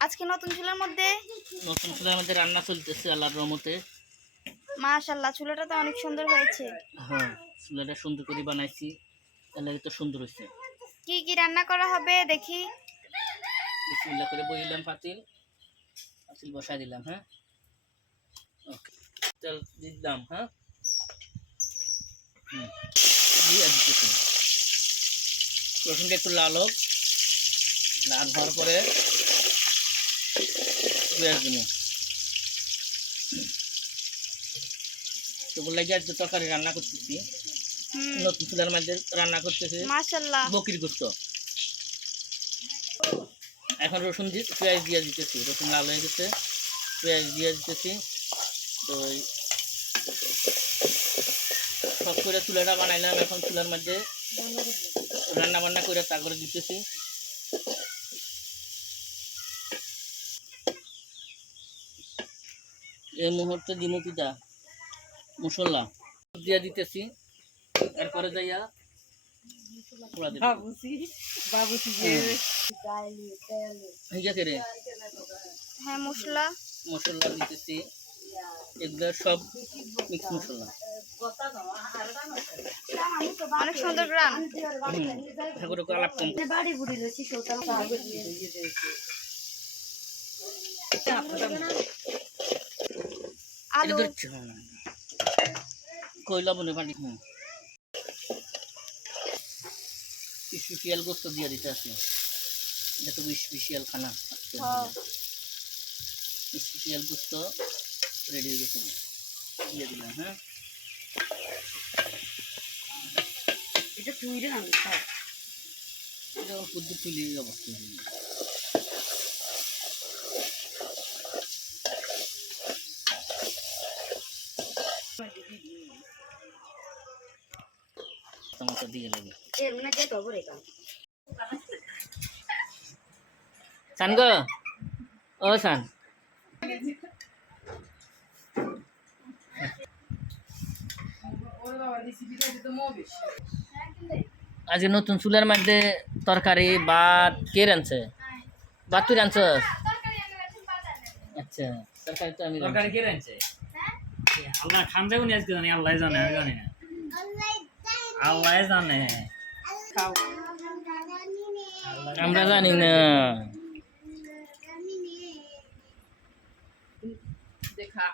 আজকে নতুন চুলার মধ্যে? নতুন চুলার মধ্যে রান্না চলতেছে আল্লাহর রহমতে। মাশাল্লাহ চুলাটা তো অনেক সুন্দর হয়েছে। হ্যাঁ চুলাটা সুন্দর করে বানাইছি। তাহলে তো সুন্দর হয়েছে। কি কি রান্না করা হবে দেখি। বিসমিল্লাহ করে বইলাম পাতিল পাতিল বসাই দিলাম হ্যাঁ? ওকে তেল দিলাম হ্যাঁ? হুম দিয়ে দিতেছি রসুনটা একটু লাল হোক। লাল হওয়ার পরে পেঁয়াজ দিব তো বললে যে আজকে তরকারি রান্না করতেছি। নতুন চুলার মধ্যে রান্না করতেছি। বকির গুস্ত এখন রসুন পেঁয়াজ দিয়ে দিতেছি। রসুন লাল হয়ে গেছে। পেঁয়াজ দিয়ে দিতেছি। তো সব করে চুলাটা বানাইলাম। এখন চুলার মধ্যে রান্না বান্না করে তারপরে দিতেছি। এই মুহূর্তে দিমু পিতা মশলা দিয়ে দিতেছি। এরপরে যাইয়া পোড়া দিতেছি। বাবুসি বাবুসি যে এই যে রে। হ্যাঁ মশলা। মশলা দিতেছি। এগুলো সব মিক্স মশলা। অনেক সুন্দর গ্রাম। ঠাকুর করে আলাপ কম। বাড়ি আলু। কইলা বনে পানি হুম। স্পেশাল গোস্ত দিয়ে দিতে আছে। এটা তো স্পেশাল খানা। হ্যাঁ। গোস্ত রেডি হয়ে গেছে। দিয়ে দিলাম হ্যাঁ। এটা তুই রে আমি তুলি অবস্থা টমেটো দিয়ে দেবে মানে সান গো। ও সান আজ নতুন চুলের মধ্যে তরকারি ভাত কে রাঁধছে? ভাত তুই রাঁধছস? আচ্ছা তরকারি তো আমি তরকারি কে রাঁধছে? আল্লাহ খান যাব নি আজকে জানি আল্লাহ জানে আমি জানি না। আল্লাহ জানে। আমরা জানি না। দেখা।